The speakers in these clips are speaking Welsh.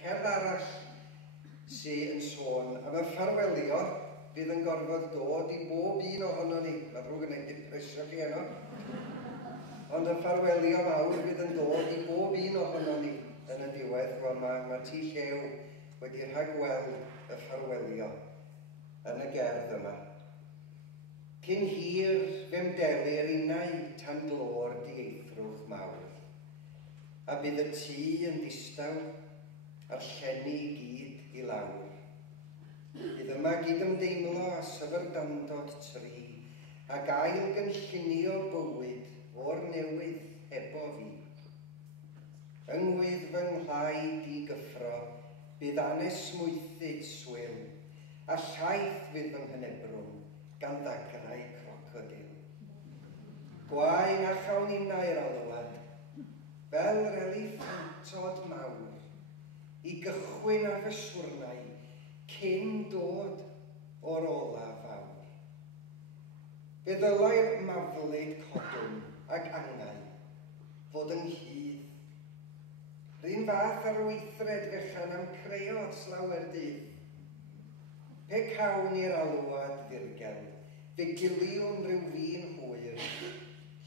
cerdd arall sy'n sôn am y ffarwelio fydd yn gorfod dod i bob un ohono ni. Mae drwy gwneud depresio chi yno. Ond y ffarwelio mawr fydd yn dod i bob un ohono ni yn y diwedd. Wel, mae T Llew wedi rhagweld y ffarwelio yn y gerdd yma. Cyn hir femdelir unau tan glor dieithrwch mawr, a bydd y tŷ yn distaw a'r llenni i gyd i lawr. Bydd yma gyd ymdeimlo a syfrdandod tri, a gael gynllunio bywyd o'r newydd hebo fi. Yngwydd fy nghlaid i gyffro, bydd anesmwythyd swyl, a llaeth fydd fy nghynebrwm gan ddagrau crocodil. Gwaen a chawninau'r alwad, fel reliffantod mawr, i gychwyn ar fy siwrnau cyn dod o'r olaf fawr. Fe ddylai'r maflyd codwm ag angau fod yn hydd. R'un fath ar weithred fechan am creodd slawer dydd. Pe cawn i'r alwad ddirgel, fe giliwn rhyw fi'n hwyr,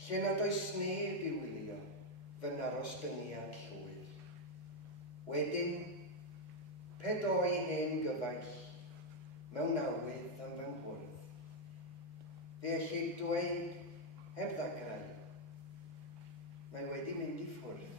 lle nad oes neb i wylio fy narostyngiad llwyr. Wedyn, pe doi hen gyfaill mewn awydd am fy nghwrdd, fe allai dweud heb ddagrau, mae wedi mynd i ffwrdd.